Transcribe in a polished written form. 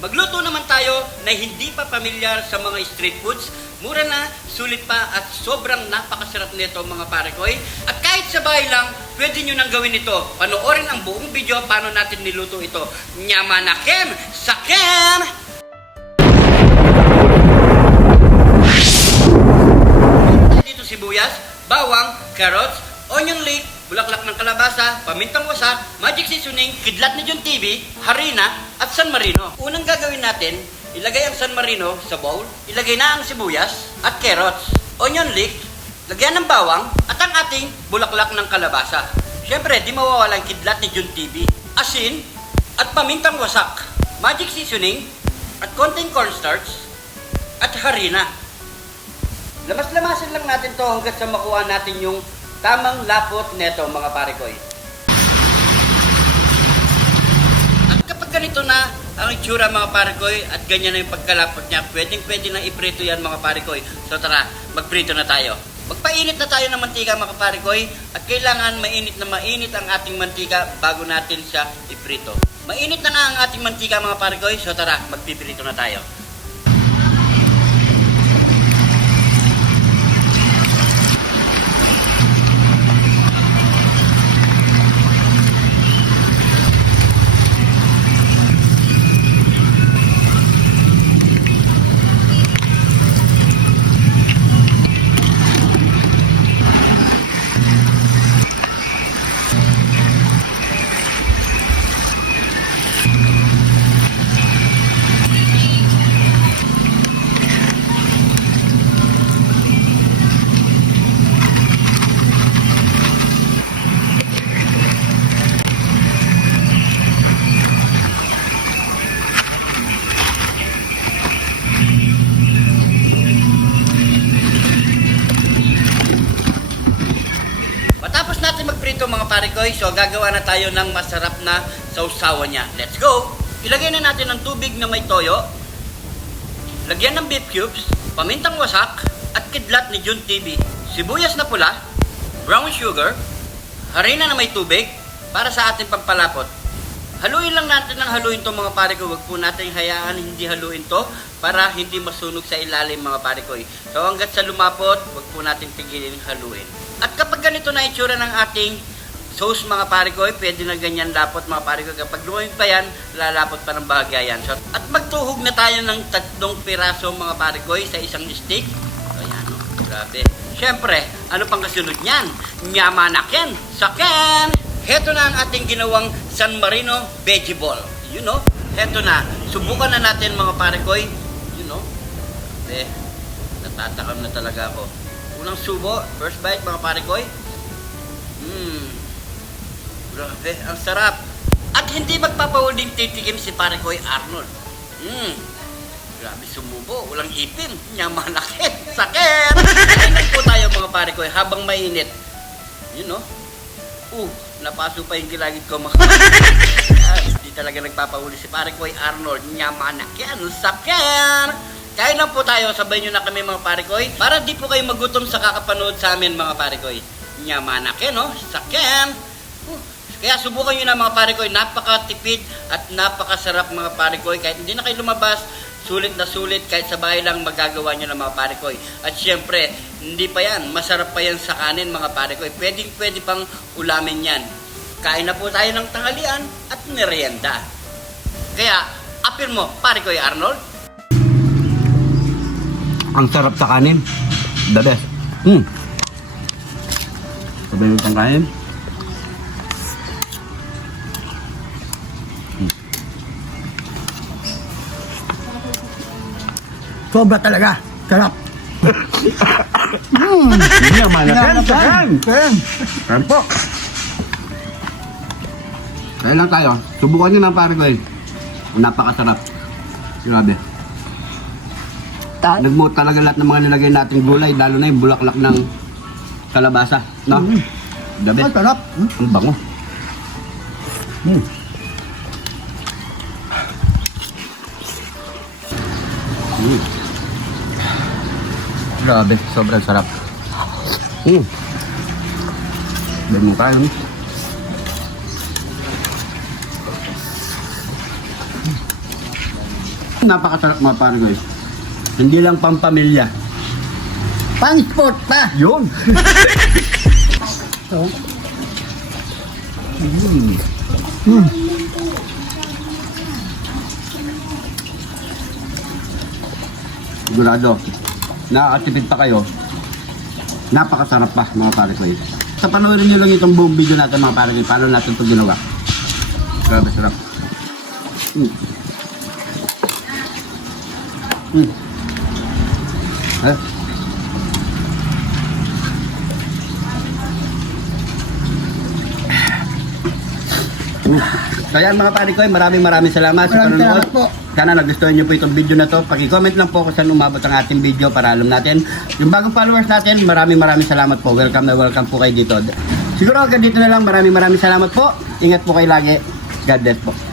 Magluto naman tayo na hindi pa pamilyar sa mga street foods. Mura na, sulit pa at sobrang napakasarap nito mga pare ko. At kahit sa bahay lang, pwede nyo nang gawin ito. Panoorin ang buong video paano natin niluto ito. Nyamanakem! Sakem! Dito sibuyas, bawang, carrots, onion leek, bulaklak ng kalabasa, pamintang wasak, magic seasoning, kidlat ni John TV, harina, at San Marino. Unang gagawin natin, ilagay ang San Marino sa bowl, ilagay na ang sibuyas at carrots, onion leek, lagyan ng bawang, at ang ating bulaklak ng kalabasa. Siyempre, di mawawala ang kidlat ni John TV, asin, at pamintang wasak, magic seasoning, at konting cornstarch, at harina. Lamas-lamasin lang natin to hanggat sa makuha natin yung tamang lapot neto mga pare ko. At kapag ganito na ang itsura mga pare ko at ganyan na yung pagkalapot niya, pwede na iprito yan mga pare ko. So tara, magprito na tayo. Magpainit na tayo ng mantika mga pare ko at kailangan mainit ang ating mantika bago natin siya iprito. Mainit na nga ang ating mantika mga pare ko, so tara, magpiprito na tayo. Matapos natin magprito mga pare ko, so gagawa na tayo ng masarap na sausawan niya. Let's go! Ilagay na natin ang tubig na may toyo, lagyan ng beef cubes, pamintang wasak, at kidlat ni John TV, sibuyas na pula, brown sugar, harina na may tubig para sa ating pampalapot. Haluin lang natin ng haluin to mga pare ko. Huwag po natin hayaan hindi haluin to para hindi masunog sa ilalim mga pare ko. So hanggat sa lumapot, huwag po natin tigilin haluin. At kapag ganito na itsura ng ating sauce mga pare ko, pwede na ganyan lapot mga pare ko. Kapag lumamig pa yan, lalapot pa ng bahagya yan. So, at magtuhog na tayo ng 3 piraso mga pare ko sa isang stick. Ayan, oh, grabe. Siyempre, ano pang kasunod niyan? Nyamanaken! Saken! Heto na ang ating ginawang San Marino veggie ball. You know? Heto na. Subukan na natin mga pare ko. You know? Grabe. Natatakam na talaga ako. Unang subo, first bite mga pare ko. Grabe, ang sarap. At hindi magpapahuling titikim si pare ko Arnold. Grabe sumubo, walang ipin. Nyamanaken, sakit. Kainin po tayo mga pare ko habang mainit. You know? Napaso pa yung gilagid ko mga hindi talaga nagpapahuli si pare ko Arnold. Nyamanaken, sakit. Kain lang po tayo, sabay nyo na kami mga pare ko para di po kayo magutom sa kakapanood sa amin mga pare ko. Nyamanaken, no? Saken. Kaya subukan nyo na mga pare ko, napakatipid at napakasarap mga pare ko. Kahit hindi na kayo lumabas, sulit na sulit, kahit sa bahay lang magagawa nyo na mga pare ko. At syempre, hindi pa yan, masarap pa yan sa kanin mga pare ko. Pwede pang ulamin yan. Kain na po tayo ng tanghalian at merienda. Kaya, apir mo, pare ko Arnold. Ang sarap sa kanin. The best. Sabay yung kanin. Sobra talaga. Sarap. Nyamanaken, saken. Kain po. Kain lang tayo. Subukan nyo ng pare ko. Napakasarap. Grabe. Nagmuot talaga lahat ng mga nilagay nating gulay, lalo na yung bulaklak ng kalabasa, no? Gabi. Ang sarap. Ang bango. Grabe, sobrang sarap. Ganyan tayo. Napakasarap mga pare ko. Hindi lang pampamilya. Pang-sport pa. Yun. So, Sigurado. Nakakatipid pa kayo. Napakasarap pa mga pare ko. Sa panoorin nyo lang itong buong video natin mga pare ko. Paano natin ito ginawa. Grabe sarap. Eh. Kaya mga pare ko, maraming salamat sa Maraming panonood. salamat po. Sana nagustuhan nyo po itong video na to. Paki-comment lang po kung saan umabot ang ating video para alam natin. Yung bagong followers natin, maraming salamat po. Welcome na welcome po kayo dito. Siguro hanggang dito na lang. Maraming salamat po. Ingat po kayo lagi. God bless po.